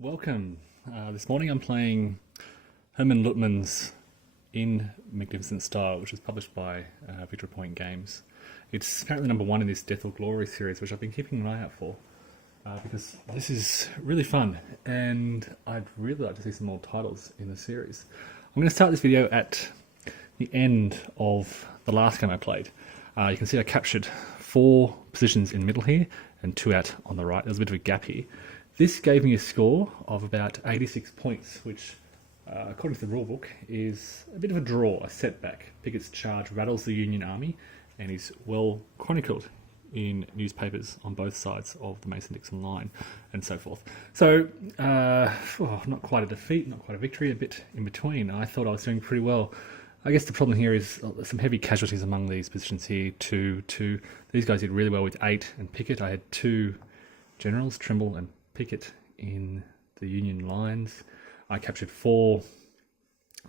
Welcome. This morning I'm playing Herman Luttmann's In Magnificent Style, which was published by Victory Point Games. It's apparently #1 in this Death or Glory series, which I've been keeping an eye out for because this is really fun and I'd really like to see some more titles in the series. I'm going to start this video at the end of the last game I played. You can see I captured 4 positions in the middle here and 2 out on the right. There's a bit of a gap here. This gave me a score of about 86 points, which, according to the rulebook, is a bit of a draw, a setback. Pickett's charge rattles the Union Army and is well chronicled in newspapers on both sides of the Mason-Dixon line and so forth. So, not quite a defeat, not quite a victory, a bit in between. I thought I was doing pretty well. I guess the problem here is some heavy casualties among these positions here. These guys did really well with 8, and Pickett, I had 2 generals, Trimble and Pickett, in the Union lines. I captured 4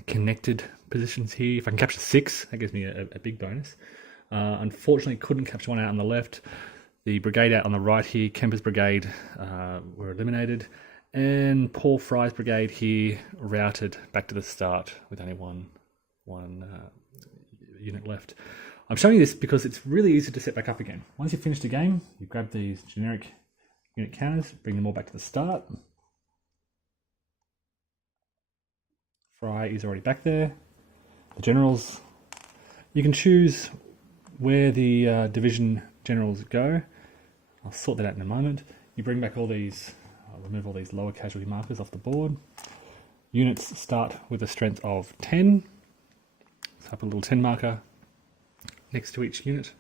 connected positions here. If I can capture 6, that gives me a big bonus. Unfortunately, couldn't capture one out on the left. The brigade out on the right here, Kemper's brigade, were eliminated, and Paul Fry's brigade here routed back to the start with only one unit left. I'm showing you this because it's really easy to set back up again. Once you've finished the game, you grab these generic unit counters, bring them all back to the start. Fry is already back there. The generals, you can choose where the division generals go. I'll sort that out in a moment. You bring back all these, remove all these lower casualty markers off the board. Units start with a strength of 10. So I put a little 10 marker next to each unit.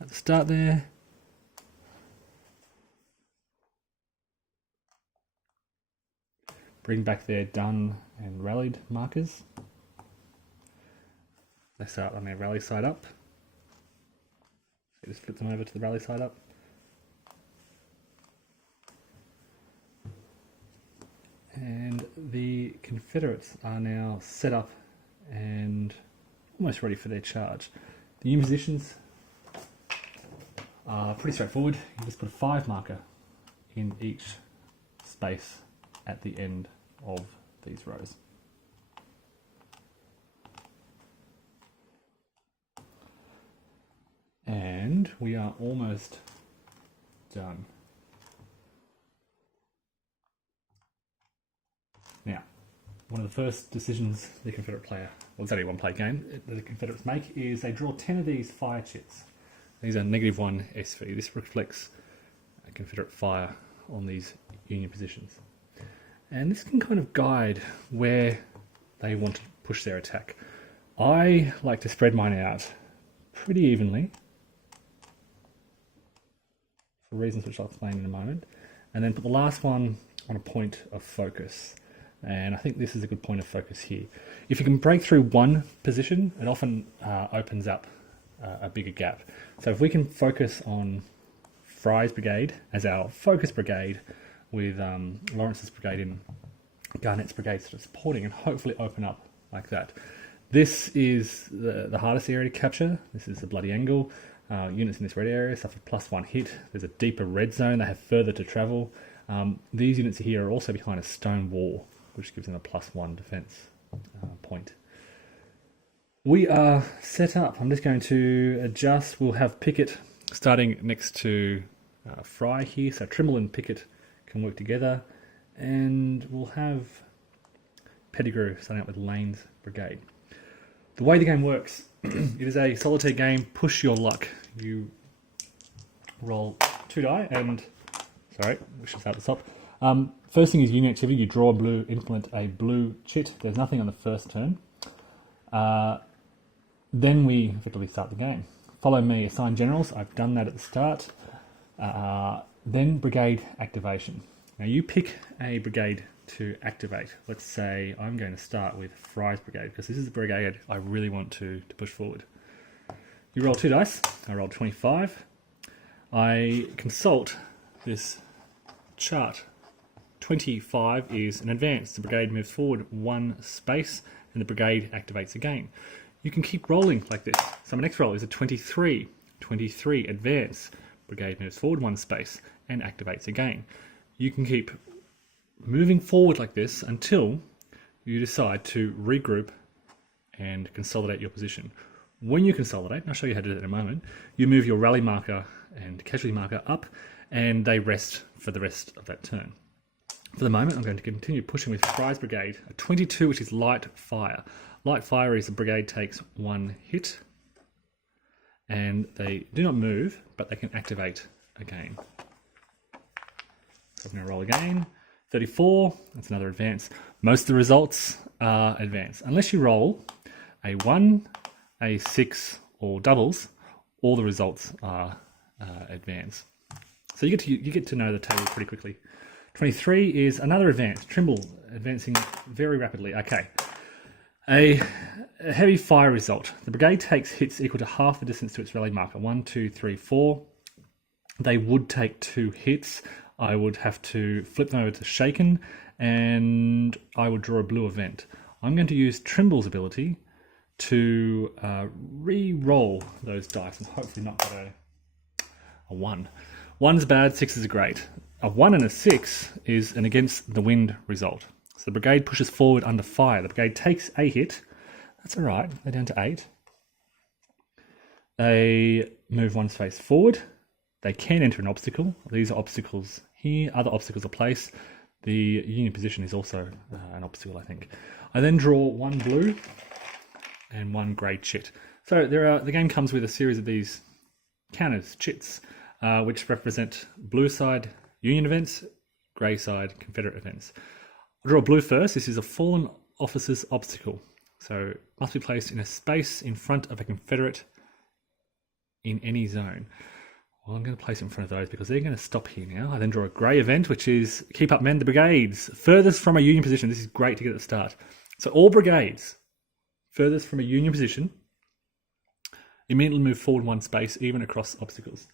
At the start there. Bring back their done and rallied markers. They start on their rally side up. So just flip them over to the rally side up. And the Confederates are now set up and almost ready for their charge. The Union positions are pretty straightforward. You just put a 5 marker in each space at the end of these rows. And we are almost done. Now, one of the first decisions the Confederate player, well, it's only a one-play game, that the Confederates make is they draw 10 of these fire chits. These are -1 SV. This reflects Confederate fire on these Union positions. And this can kind of guide where they want to push their attack. I like to spread mine out pretty evenly, for reasons which I'll explain in a moment, and then put the last one on a point of focus. And I think this is a good point of focus here. If you can break through one position, it often opens up a bigger gap. So if we can focus on Fry's brigade as our focus brigade, with Lawrence's brigade in Garnett's brigade sort of supporting, and hopefully open up like that. This is the hardest area to capture. This is the bloody angle. Units in this red area suffer +1 hit. There's a deeper red zone. They have further to travel. These units here are also behind a stone wall, which gives them a +1 defense point. We are set up. I'm just going to adjust. We'll have Pickett starting next to Fry here. So Trimble and Pickett can work together. And we'll have Pettigrew starting up with Lane's brigade. The way the game works, it is a solitaire game. Push your luck. You roll 2 die and... Sorry, we should start at the top. First thing is unit activity. You draw a blue, implement a blue chit. There's nothing on the first turn. Then we effectively start the game. Follow me, assign generals. I've done that at the start. Then brigade activation. Now you pick a brigade to activate. Let's say I'm going to start with Fry's brigade because this is the brigade I really want to push forward. You roll 2 dice. I rolled 25. I consult this chart. 25 is an advance. The brigade moves forward 1 space and the brigade activates again. You can keep rolling like this. So my next roll is a 23. 23, advance. Brigade moves forward 1 space and activates again. You can keep moving forward like this until you decide to regroup and consolidate your position. When you consolidate, and I'll show you how to do that in a moment, you move your rally marker and casualty marker up, and they rest for the rest of that turn. For the moment, I'm going to continue pushing with Fry's Brigade, a 22, which is light fire. Light fire is the brigade takes 1 hit, and they do not move, but they can activate again. So I'm going to roll again. 34, that's another advance. Most of the results are advance. Unless you roll a 1, a 6, or doubles, all the results are advance. So you get to know the table pretty quickly. 23 is another advance. Trimble advancing very rapidly. Okay. A heavy fire result. The brigade takes hits equal to half the distance to its rally marker. 1, 2, 3, 4. They would take 2 hits. I would have to flip them over to shaken, and I would draw a blue event. I'm going to use Trimble's ability to re-roll those dice and hopefully not get a 1. 1's bad, 6s are great. A 1 and a 6 is an against the wind result. So the brigade pushes forward under fire. The brigade takes a hit. That's all right. They're down to 8. They move 1 space forward. They can enter an obstacle. These are obstacles here. Other obstacles are placed. The Union position is also an obstacle, I think. I then draw 1 blue and 1 grey chit. So the game comes with a series of these counters, chits, which represent blue side Union events, grey side Confederate events. I'll draw blue first. This is a fallen officer's obstacle. So it must be placed in a space in front of a Confederate in any zone. Well, I'm going to place it in front of those because they're going to stop here now. I then draw a grey event, which is keep up men, the brigades. Furthest from a Union position. This is great to get at the start. So all brigades furthest from a Union position immediately move forward 1 space, even across obstacles.